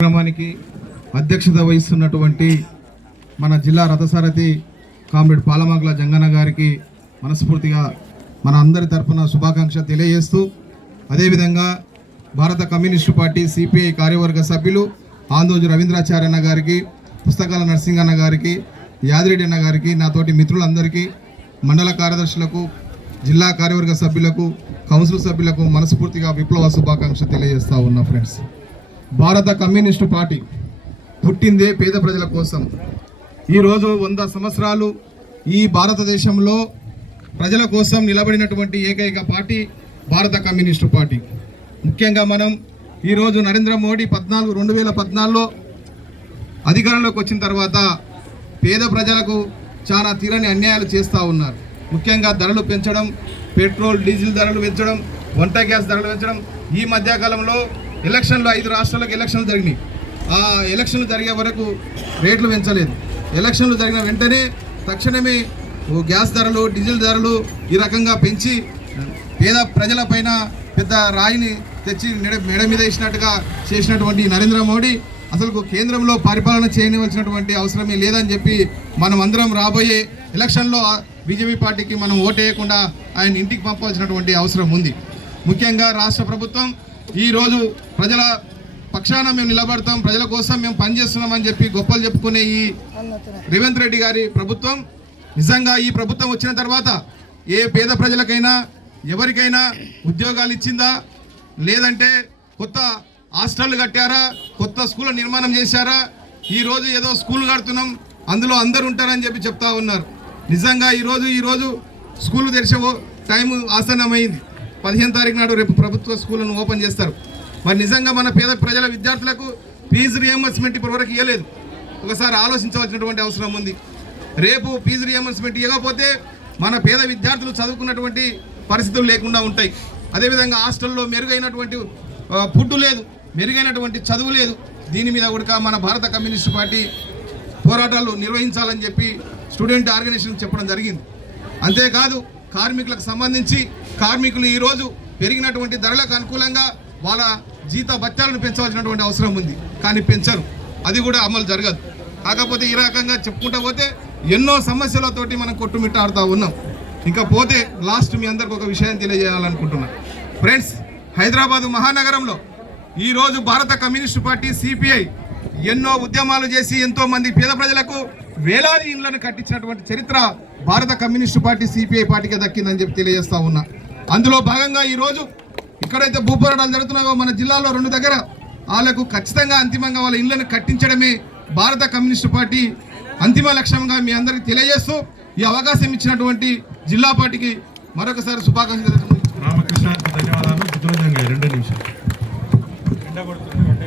కార్యక్రమానికి అధ్యక్షత వహిస్తున్నటువంటి మన జిల్లా రథసారథి కామ్రేడ్ పాలమాగ్ల జంగన్న గారికి మనస్ఫూర్తిగా మన అందరి తరఫున శుభాకాంక్ష తెలియజేస్తూ, అదేవిధంగా భారత కమ్యూనిస్టు పార్టీ సిపిఐ కార్యవర్గ సభ్యులు ఆందోజు రవీంద్రాచార్యన్న గారికి, పుస్తకాల నరసింగన్న గారికి, యాదిరెడ్డి అన్న గారికి, నాతోటి మిత్రులందరికీ, మండల కార్యదర్శులకు, జిల్లా కార్యవర్గ సభ్యులకు, కౌన్సిల్ సభ్యులకు మనస్ఫూర్తిగా విప్లవ శుభాకాంక్ష తెలియజేస్తా ఉన్నా. ఫ్రెండ్స్, భారత కమ్యూనిస్టు పార్టీ పుట్టిందే పేద ప్రజల కోసం. ఈరోజు 100 సంవత్సరాలు ఈ భారతదేశంలో ప్రజల కోసం నిలబడినటువంటి ఏకైక పార్టీ భారత కమ్యూనిస్టు పార్టీ. ముఖ్యంగా మనం ఈరోజు నరేంద్ర మోడీ 2014లో అధికారంలోకి వచ్చిన తర్వాత పేద ప్రజలకు చాలా తీరని అన్యాయాలు చేస్తూ ఉన్నారు. ముఖ్యంగా ధరలు పెంచడం, పెట్రోల్ డీజిల్ ధరలు పెంచడం, వంట గ్యాస్ ధరలు పెంచడం. ఈ మధ్యకాలంలో ఎలక్షన్లు 5 రాష్ట్రాలకు ఎలక్షన్లు జరిగినాయి. ఆ ఎలక్షన్లు జరిగే వరకు రేట్లు పెంచలేదు. ఎలక్షన్లు జరిగిన వెంటనే తక్షణమే గ్యాస్ ధరలు, డీజిల్ ధరలు ఈ రకంగా పెంచి పేద ప్రజలపైన పెద్ద రాయిని తెచ్చి మెడ మీద వేసినట్టుగా చేసినటువంటి నరేంద్ర మోడీ అసలు కేంద్రంలో పరిపాలన చేయవలసినటువంటి అవసరమే లేదని చెప్పి మనం అందరం రాబోయే ఎలక్షన్లో బీజేపీ పార్టీకి మనం ఓటేయకుండా ఆయన ఇంటికి పంపాల్సినటువంటి అవసరం ఉంది. ముఖ్యంగా రాష్ట్ర ప్రభుత్వం ఈరోజు ప్రజల పక్షాన మేము నిలబడతాం, ప్రజల కోసం మేము పనిచేస్తున్నామని చెప్పి గొప్పలు చెప్పుకునే ఈ రేవంత్ రెడ్డి గారి ప్రభుత్వం నిజంగా ఈ ప్రభుత్వం వచ్చిన తర్వాత ఏ పేద ప్రజలకైనా ఎవరికైనా ఉద్యోగాలు ఇచ్చిందా, లేదంటే కొత్త హాస్టళ్ళు కట్టారా, కొత్త స్కూళ్ళ నిర్మాణం చేశారా? ఈరోజు ఏదో స్కూల్ కడుతున్నాం అందులో అందరు ఉంటారని చెప్పి చెప్తా ఉన్నారు. నిజంగా ఈరోజు స్కూల్ తెరిచే టైం ఆసన్నమైంది. 15 తారీఖు నాడు రేపు ప్రభుత్వ స్కూళ్ళను ఓపెన్ చేస్తారు. మరి నిజంగా మన పేద ప్రజల విద్యార్థులకు ఫీజు రియంబర్స్మెంట్ ఇప్పటివరకు ఇవ్వలేదు. ఒకసారి ఆలోచించవలసినటువంటి అవసరం ఉంది. రేపు ఫీజు రియంబర్స్మెంట్ ఇవ్వకపోతే మన పేద విద్యార్థులు చదువుకున్నటువంటి పరిస్థితులు లేకుండా ఉంటాయి. అదేవిధంగా హాస్టల్లో మెరుగైనటువంటి ఫుడ్ లేదు, మెరుగైనటువంటి చదువు లేదు. దీని మీద కూడా మన భారత కమ్యూనిస్టు పార్టీ పోరాటాలు నిర్వహించాలని చెప్పి స్టూడెంట్ ఆర్గనైజేషన్ చెప్పడం జరిగింది. అంతేకాదు కార్మికులకు సంబంధించి కార్మికులు ఈరోజు పెరిగినటువంటి ధరలకు అనుకూలంగా వాళ్ళ జీత భత్యాలను పెంచవలసినటువంటి అవసరం ఉంది. కానీ పెంచరు, అది కూడా అమలు జరగదు. కాకపోతే ఈ రకంగా చెప్పుకుంటూ పోతే ఎన్నో సమస్యలతోటి మనం కొట్టుమిట్టాడుతూ ఉన్నాం. ఇంకా పోతే లాస్ట్ మీ అందరికి ఒక విషయం తెలియజేయాలనుకుంటున్నాను. ఫ్రెండ్స్, హైదరాబాదు మహానగరంలో ఈరోజు భారత కమ్యూనిస్టు పార్టీ సిపిఐ ఎన్నో ఉద్యమాలు చేసి ఎంతో మంది పేద ప్రజలకు వేలాది ఇండ్లను కట్టించినటువంటి చరిత్ర భారత కమ్యూనిస్టు పార్టీ సిపిఐ పార్టీకి దక్కిందని చెప్పి తెలియజేస్తా ఉన్నా. అందులో భాగంగా ఈరోజు ఎక్కడైతే భూపోరాటాలు జరుగుతున్నాయో మన జిల్లాలో 2 దగ్గర వాళ్ళకు ఖచ్చితంగా అంతిమంగా వాళ్ళ ఇండ్లను కట్టించడమే భారత కమ్యూనిస్టు పార్టీ అంతిమ లక్ష్యంగా మీ అందరికీ తెలియజేస్తూ ఈ అవకాశం ఇచ్చినటువంటి జిల్లా పార్టీకి మరొకసారి శుభాకాంక్షలు.